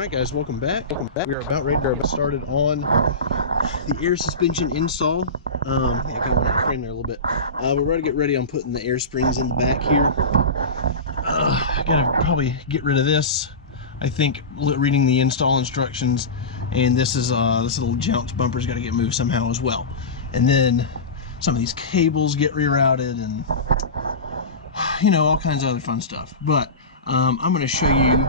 Alright guys, welcome back. We are about ready to get started on the air suspension install. I kind of want to frame there a little bit. We're ready to get ready on putting the air springs in the back here. I gotta probably get rid of this. I think reading the install instructions, and this is this little jounce bumper's got to get moved somehow as well. And then some of these cables get rerouted, and you know, all kinds of other fun stuff. But I'm going to show you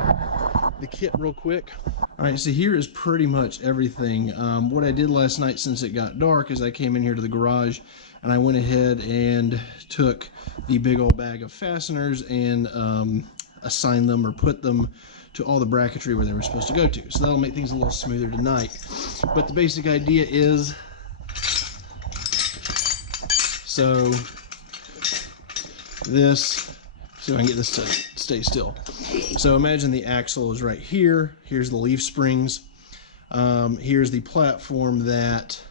the kit real quick. Alright, so here is pretty much everything. What I did last night, since it got dark, is I came in here to the garage and I went ahead and took the big old bag of fasteners and assigned them or put them to all the bracketry where they were supposed to go to. So that'll make things a little smoother tonight. But the basic idea is, so this, see if I can get this to stay still. So imagine the axle is right here. Here's the leaf springs. Here's the platform that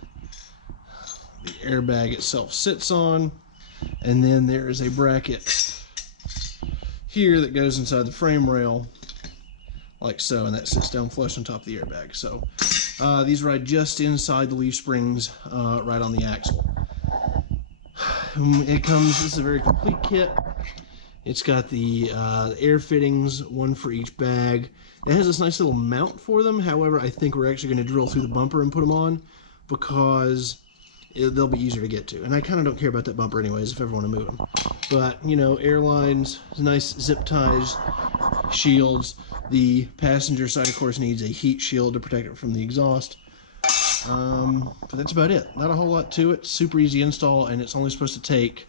the airbag itself sits on. And then there is a bracket here that goes inside the frame rail, like so, and that sits down flush on top of the airbag. So these ride just inside the leaf springs, right on the axle. It comes, this is a very complete kit. It's got the air fittings, one for each bag. It has this nice little mount for them. However, I think we're actually going to drill through the bumper and put them on, because they'll be easier to get to. And I kind of don't care about that bumper anyways, if I ever want to move them. But, you know, airlines, nice zip ties, shields. The passenger side, of course, needs a heat shield to protect it from the exhaust. But that's about it. Not a whole lot to it. Super easy install, and it's only supposed to take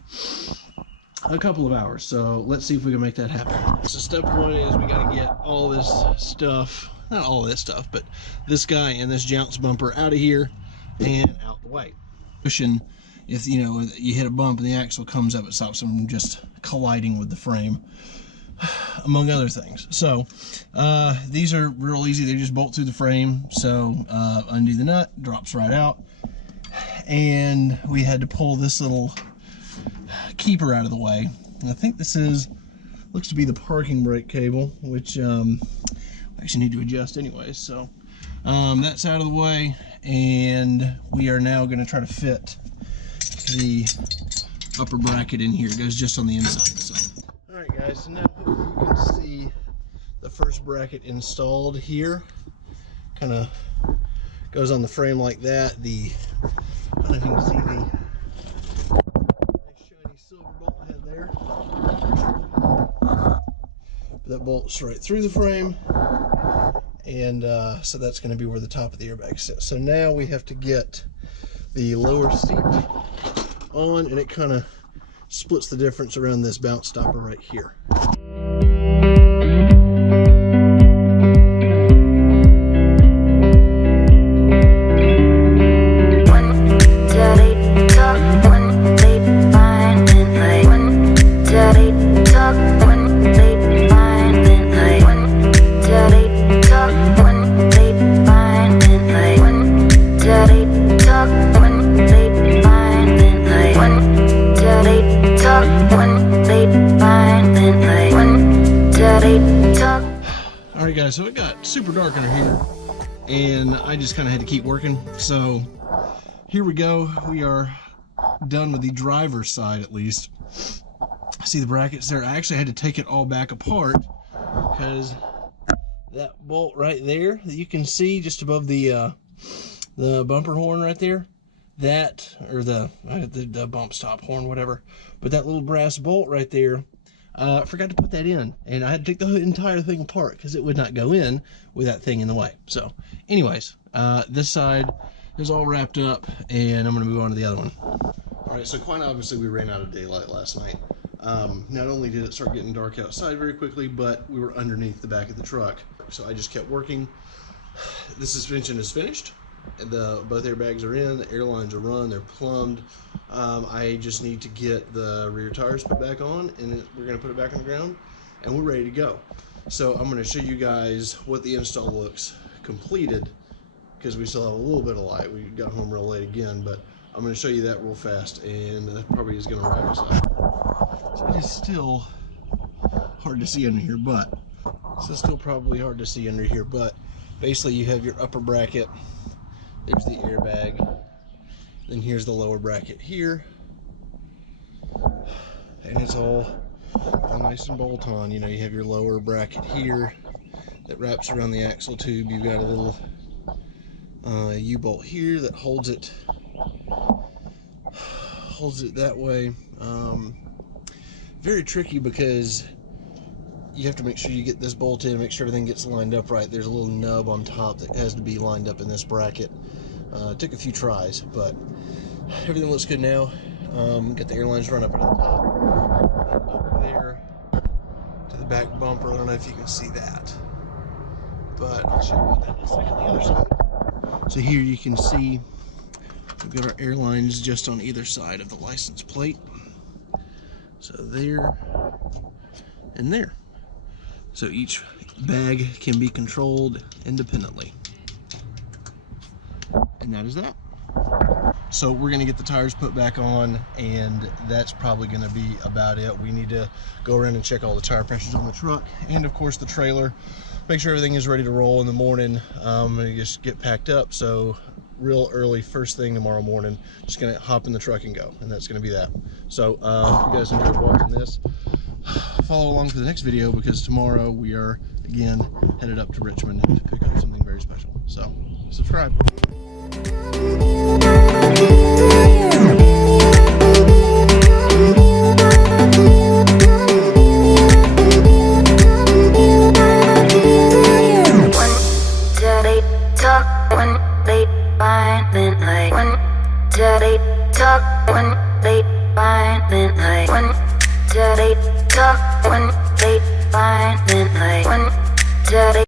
a couple of hours. So let's see if we can make that happen. So step one is we got to get all this stuff, not all this stuff, but this guy and this jounce bumper out of here and out the way. Pushing, if you know, you hit a bump and the axle comes up, it stops them from just colliding with the frame, among other things. So these are real easy. They just bolt through the frame. So undo the nut, drops right out. And we had to pull this little keeper out of the way. And I think this is, looks to be the parking brake cable, which I actually need to adjust anyways. So that's out of the way, and we are now going to try to fit the upper bracket in here. It goes just on the inside. So alright guys, so now you can see the first bracket installed here. Kind of goes on the frame like that. I don't know if you can see the nice shiny silver bolt head there. That bolts right through the frame, and so that's going to be where the top of the airbag sits. So now we have to get the lower seat on, and it kind of splits the difference around this bounce stopper right here. Alright guys, so it got super dark under here, and I just kind of had to keep working. So here we go. We are done with the driver's side, at least. See the brackets there? I actually had to take it all back apart, because that bolt right there that you can see just above the bumper horn right there, that, or the bump stop horn, whatever, but that little brass bolt right there, I forgot to put that in, and I had to take the entire thing apart because it would not go in with that thing in the way. So anyways, this side is all wrapped up, and I'm going to move on to the other one. Alright, so quite obviously we ran out of daylight last night. Not only did it start getting dark outside very quickly, but we were underneath the back of the truck. So I just kept working. The suspension is finished. Both airbags are in, the airlines are run, they're plumbed. I just need to get the rear tires put back on, and we're going to put it back on the ground, and we're ready to go. So I'm going to show you guys what the install looks completed, because we still have a little bit of light. We got home real late again, but I'm going to show you that real fast, and that probably is going to wrap us up. So it is still hard to see under here, but basically you have your upper bracket, there's the airbag, then here's the lower bracket here, and it's all nice and bolt on. You know, you have your lower bracket here that wraps around the axle tube. You've got a little U-bolt here that holds it that way. Very tricky because you have to make sure you get this bolt in, make sure everything gets lined up right. There's a little nub on top that has to be lined up in this bracket. It took a few tries, but everything looks good now. Got the airlines run up at the top, up there to the back bumper. I don't know if you can see that, but I'll show you what that looks like on the other side. So here you can see we've got our airlines just on either side of the license plate. So there and there. So each bag can be controlled independently. And that is that. So we're gonna get the tires put back on, and that's probably gonna be about it. We need to go around and check all the tire pressures on the truck and of course the trailer. Make sure everything is ready to roll in the morning. I'm gonna just get packed up, so real early, first thing tomorrow morning, just gonna hop in the truck and go, and that's gonna be that. So if you guys enjoyed watching this, follow along for the next video, because tomorrow we are again headed up to Richmond to pick up something very special. So subscribe.